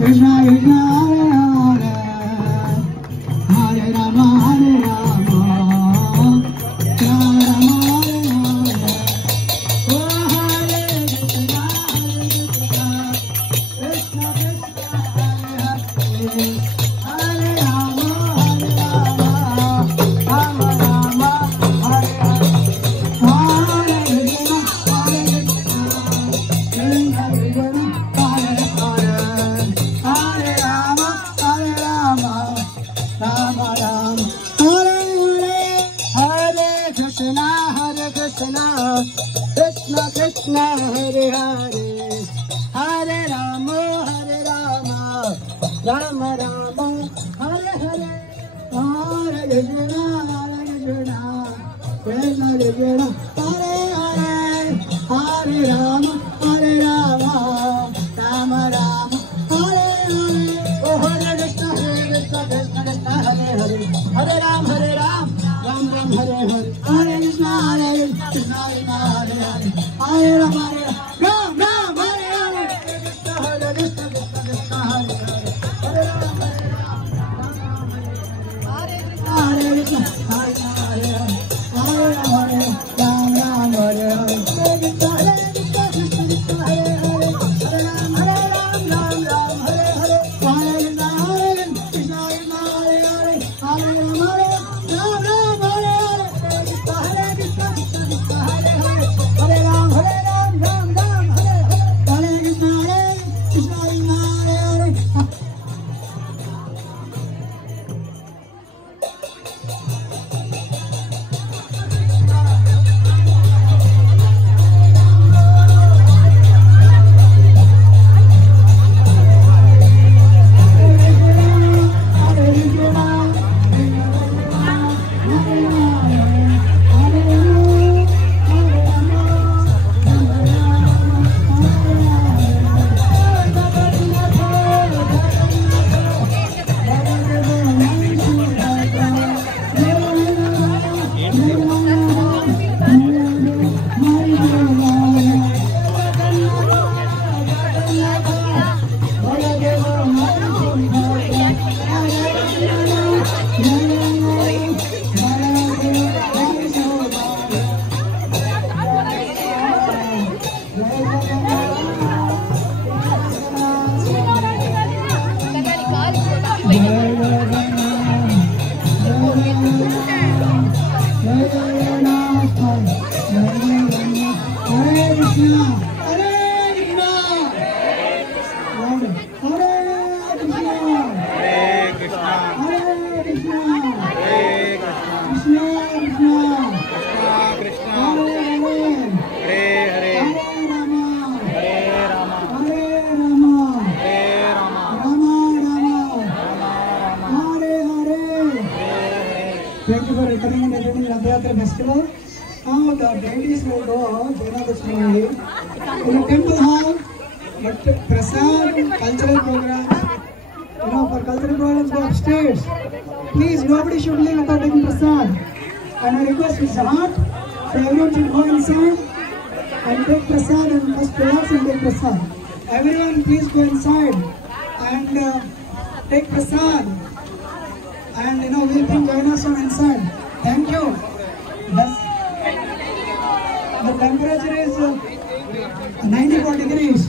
Krishna Krishna Hare Hare Hare Rama Hare Rama Rama Rama Hare Hare Oh Hare Krishna Krishna Krishna Hare Hare Hare Rama Rama Rama Hare Hare Hare Krishna Krishna Krishna Hare Hare Hare Rama Rama Rama Hare Hare Hare Krishna Krishna Krishna Hare Hare Hare Rama Rama Rama Hare Hare Hare Krishna Krishna Krishna Hare Hare Hare Rama Rama Rama Hare Hare Oh Hare Krishna Krishna Krishna Hare Hare Hare Ram Ram Ram Hare Hare Hare Krishna Krishna Hare Hare Hare Ram Ram Hare Hare Krishna Krishna Krishna Hare Hare Hare Ram Hare Krishna Hare Hare Hare Ram Ram Hare Hare Krishna Krishna Hare Hare Hare Ram Ram Hare Hare Hare Krishna Krishna Hare Hare Hare Ram Ram Hare Hare Krishna Krishna Hare Hare Hare Ram Hare Hare Hare Krishna Krishna Hare Hare Thank you for returning and attending Radhayatra festival. Now the deities will go Jagannathaswamy in a temple hall, but prasad, cultural programs, for cultural programs go upstairs. Please, nobody should leave without taking prasad. And I request with heart, so everyone should go inside and take prasad and first relax and take prasad. Everyone please go inside and take prasad. And we'll bring Jagannathaswamy inside. Thank you. The temperature is 94 degrees.